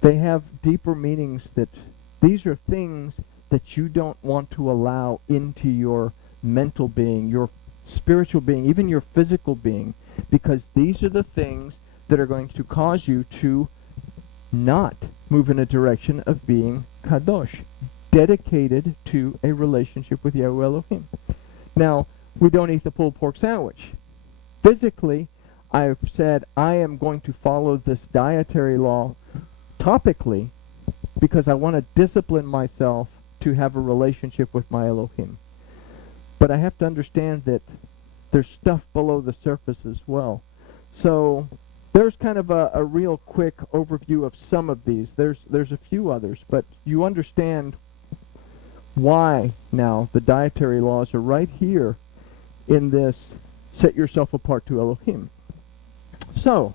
They have deeper meanings, that these are things that you don't want to allow into your mental being, your spiritual being, even your physical being, because these are the things that are going to cause you to not move in a direction of being kadosh, dedicated to a relationship with Yahweh Elohim. Now, we don't eat the pulled pork sandwich. Physically, I've said I am going to follow this dietary law topically because I want to discipline myself to have a relationship with my Elohim. But I have to understand that there's stuff below the surface as well. So there's kind of a real quick overview of some of these. There's a few others, but you understand why now the dietary laws are right here in this set yourself apart to Elohim. So,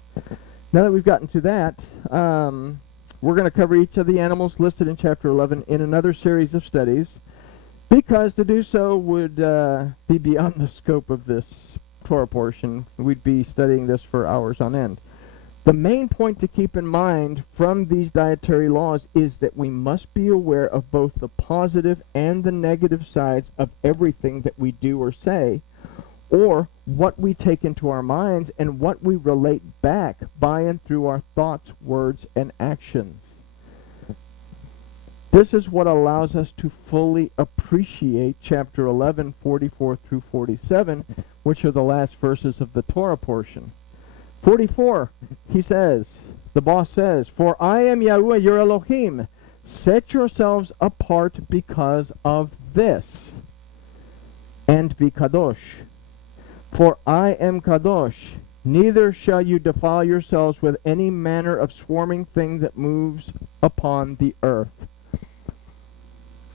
now that we've gotten to that, we're going to cover each of the animals listed in chapter 11 in another series of studies, because to do so would be beyond the scope of this Torah portion. We'd be studying this for hours on end. The main point to keep in mind from these dietary laws is that we must be aware of both the positive and the negative sides of everything that we do or say, or what we take into our minds and what we relate back by and through our thoughts, words, and actions. This is what allows us to fully appreciate chapter 11, 44 through 47, which are the last verses of the Torah portion. 44, he says, the boss says, "For I am Yahweh your Elohim. Set yourselves apart because of this, and be kadosh. For I am kadosh. Neither shall you defile yourselves with any manner of swarming thing that moves upon the earth."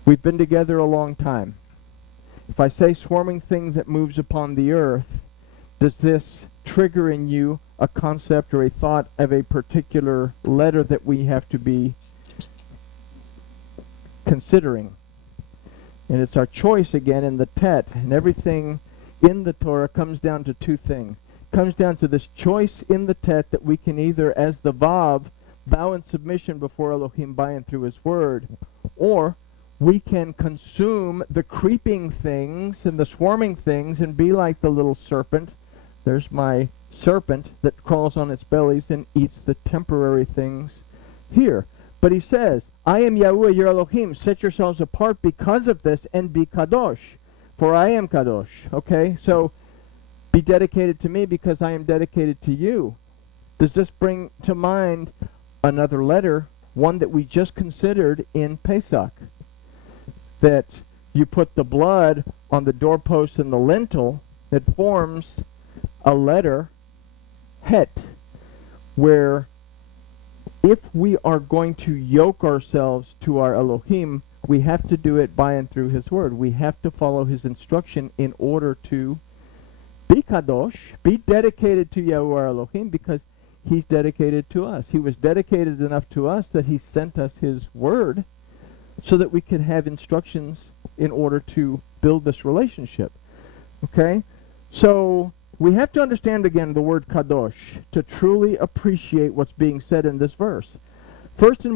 We've been together a long time. If I say swarming thing that moves upon the earth, does this trigger in you a concept or a thought of a particular letter that we have to be considering? And it's our choice again in the Tet, and everything in the Torah comes down to two things. Comes down to this choice in the Tet that we can either, as the Vav, bow in submission before Elohim by and through his word, or we can consume the creeping things and the swarming things and be like the little serpent. There's my serpent that crawls on its bellies and eats the temporary things here. But he says, I am Yahweh your Elohim. Set yourselves apart because of this and be kadosh. For I am kadosh. Okay, so be dedicated to me because I am dedicated to you. Does this bring to mind another letter, one that we just considered in Pesach? That you put the blood on the doorpost and the lintel that forms a letter, het, where if we are going to yoke ourselves to our Elohim, we have to do it by and through his word. We have to follow his instruction in order to be kadosh, be dedicated to Yahweh Elohim, because he's dedicated to us. He was dedicated enough to us that he sent us his word so that we could have instructions in order to build this relationship. Okay? So we have to understand again the word kadosh to truly appreciate what's being said in this verse. First and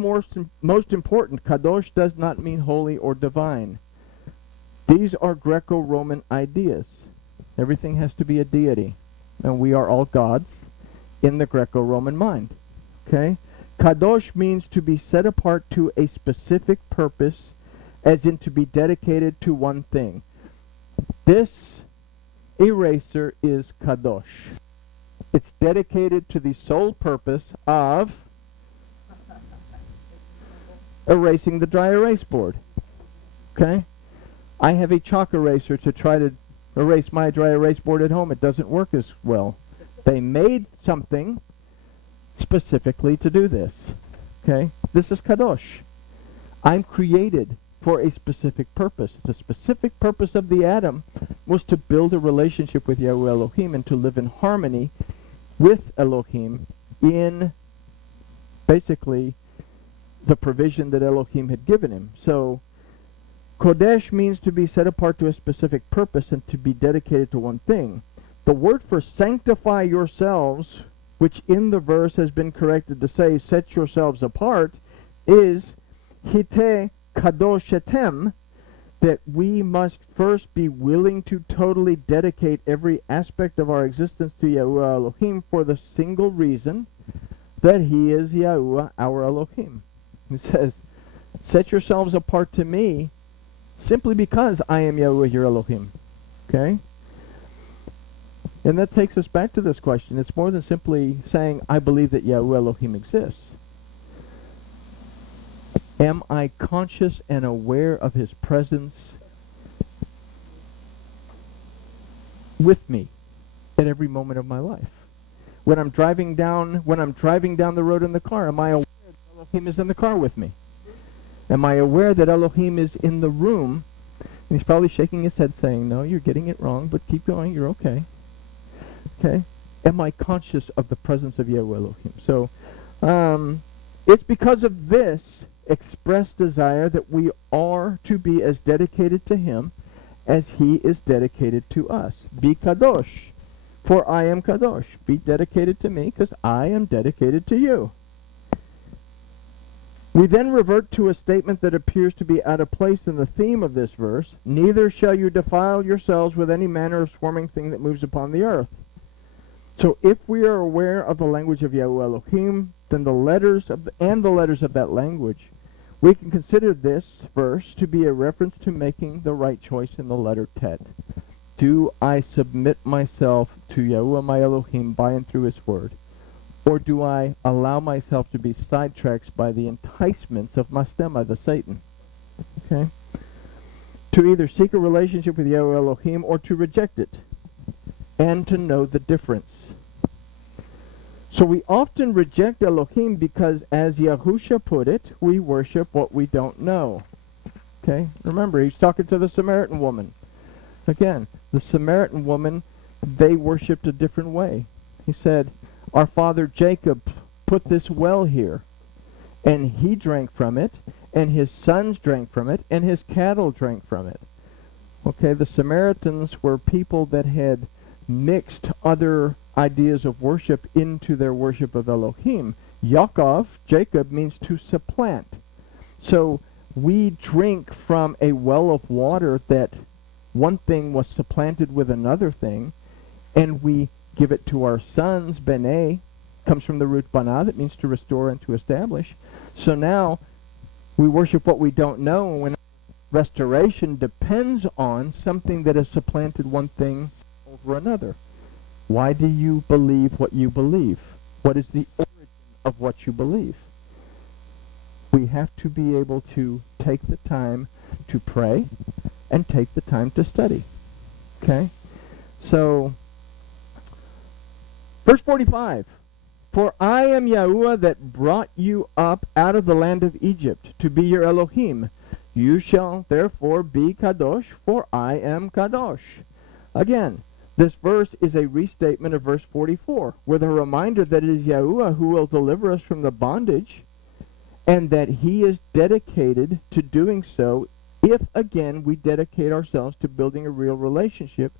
most important, kadosh does not mean holy or divine. These are Greco-Roman ideas. Everything has to be a deity. And we are all gods in the Greco-Roman mind. Okay? Kadosh means to be set apart to a specific purpose, as in to be dedicated to one thing. This eraser is kadosh. It's dedicated to the sole purpose of erasing the dry erase board. Okay? I have a chalk eraser to try to erase my dry erase board at home. It doesn't work as well. They made something specifically to do this. Okay? This is kadosh. I'm created for a specific purpose. The specific purpose of the Adam was to build a relationship with Yahweh Elohim and to live in harmony with Elohim in basically the provision that Elohim had given him. So Kodesh means to be set apart to a specific purpose and to be dedicated to one thing. The word for sanctify yourselves, which in the verse has been corrected to say, set yourselves apart, is hite kadoshetem, that we must first be willing to totally dedicate every aspect of our existence to Yahuwah Elohim for the single reason that he is Yahuwah, our Elohim. He says, set yourselves apart to me simply because I am Yahuwah, your Elohim. Okay? And that takes us back to this question. It's more than simply saying, I believe that Yahuwah Elohim exists. Am I conscious and aware of his presence with me at every moment of my life? When I'm driving down the road in the car, am I aware that Elohim is in the car with me? Am I aware that Elohim is in the room? And he's probably shaking his head saying, no, you're getting it wrong, but keep going, you're okay. Okay? Am I conscious of the presence of Yahuwah Elohim? So, it's because of this expressed desire that we are to be as dedicated to him as he is dedicated to us. Be kadosh, for I am kadosh. Be dedicated to me, because I am dedicated to you. We then revert to a statement that appears to be out of place in the theme of this verse. Neither shall you defile yourselves with any manner of swarming thing that moves upon the earth. So if we are aware of the language of Yahuwah Elohim, then the letters of that language, we can consider this verse to be a reference to making the right choice in the letter Tet. Do I submit myself to Yahuwah my Elohim by and through his word? Or do I allow myself to be sidetracked by the enticements of Mastema, the Satan? Okay? To either seek a relationship with Yahuwah Elohim or to reject it, and to know the difference. So we often reject Elohim because, as Yahusha put it, we worship what we don't know. Okay? Remember, he's talking to the Samaritan woman. Again, the Samaritan woman, they worshipped a different way. He said, our father Jacob put this well here, and he drank from it, and his sons drank from it, and his cattle drank from it. Okay, the Samaritans were people that had mixed other ideas of worship into their worship of Elohim. Yaakov, Jacob, means to supplant. So we drink from a well of water that one thing was supplanted with another thing, and we give it to our sons. Beneh comes from the root bana, that means to restore and to establish. So now we worship what we don't know, when restoration depends on something that has supplanted one thing over another. Why do you believe what you believe? What is the origin of what you believe? We have to be able to take the time to pray and take the time to study. Okay? So, verse 45. For I am Yahuwah that brought you up out of the land of Egypt to be your Elohim. You shall therefore be kadosh, for I am kadosh. Again, this verse is a restatement of verse 44, with a reminder that it is Yahuwah who will deliver us from the bondage, and that he is dedicated to doing so if, again, we dedicate ourselves to building a real relationship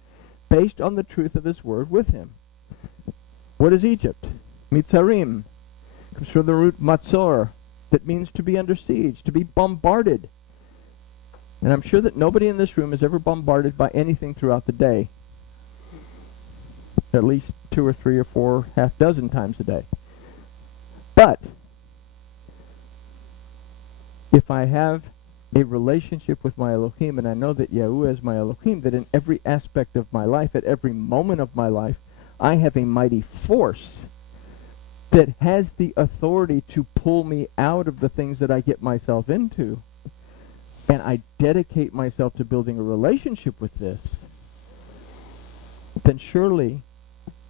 based on the truth of his word with him. What is Egypt? Mitzarim. Comes from the root matzor, that means to be under siege, to be bombarded. And I'm sure that nobody in this room is ever bombarded by anything throughout the day. At least 2 or 3 or 4, half dozen times a day. But if I have a relationship with my Elohim, and I know that Yahuwah is my Elohim, that in every aspect of my life, at every moment of my life, I have a mighty force that has the authority to pull me out of the things that I get myself into, and I dedicate myself to building a relationship with this, then surely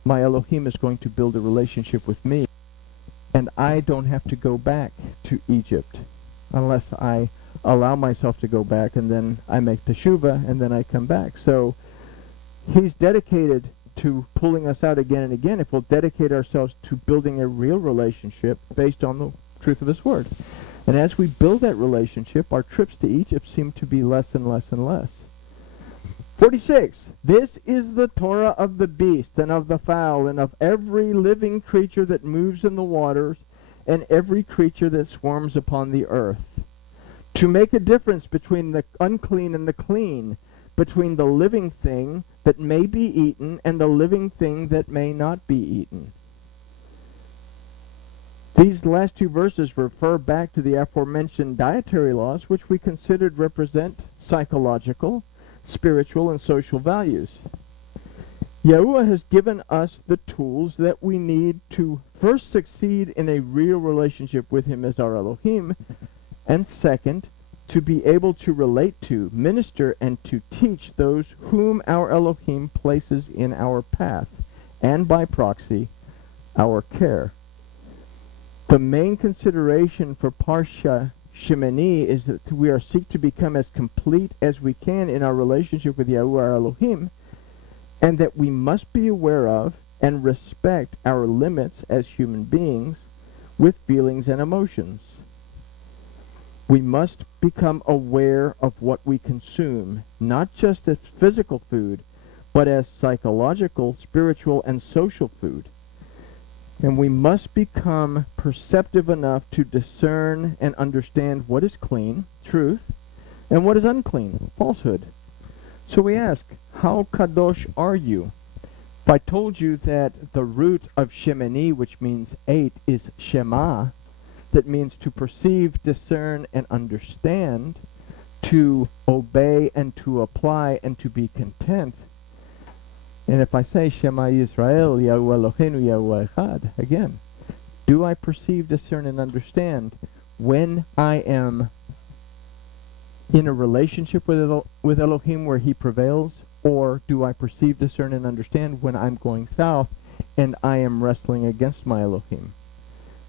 my Elohim is going to build a relationship with me, and I don't have to go back to Egypt unless I allow myself to go back, and then I make teshuvah, and then I come back. So he's dedicated to pulling us out again and again if we'll dedicate ourselves to building a real relationship based on the truth of his word. And as we build that relationship, our trips to Egypt seem to be less and less and less. 46. This is the Torah of the beast and of the fowl and of every living creature that moves in the waters and every creature that swarms upon the earth, to make a difference between the unclean and the clean, between the living thing that may be eaten and the living thing that may not be eaten. These last two verses refer back to the aforementioned dietary laws, which we considered represent psychological, spiritual, and social values. Yahuwah has given us the tools that we need to first succeed in a real relationship with him as our Elohim, and second, to be able to relate to, minister, and to teach those whom our Elohim places in our path, and by proxy, our care. The main consideration for Parsha Shemini is that we are seek to become as complete as we can in our relationship with Yahuwah our Elohim, and that we must be aware of and respect our limits as human beings with feelings and emotions. We must become aware of what we consume, not just as physical food, but as psychological, spiritual, and social food. And we must become perceptive enough to discern and understand what is clean, truth, and what is unclean, falsehood. So we ask, how kadosh are you? If I told you that the root of Shemini, which means 8, is Shema, that means to perceive, discern, and understand, to obey and to apply and to be content. And if I say Shema Yisrael, Yahuwah Eloheinu, Yahuwah Echad, again, do I perceive, discern, and understand when I am in a relationship with Elohim where he prevails, or do I perceive, discern, and understand when I'm going south and I am wrestling against my Elohim?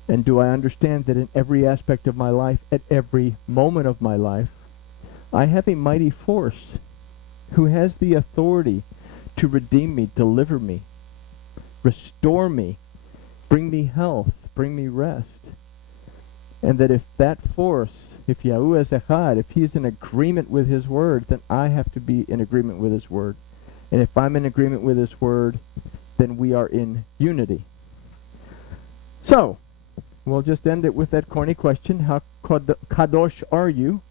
And do I understand that in every aspect of my life, at every moment of my life, I have a mighty force who has the authority to redeem me, deliver me, restore me, bring me health, bring me rest. And that if that force, if Yahuwah is Echad, if he's in agreement with his word, then I have to be in agreement with his word. And if I'm in agreement with his word, then we are in unity. So, we'll just end it with that corny question, how kadosh are you?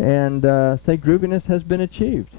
And say grooviness has been achieved.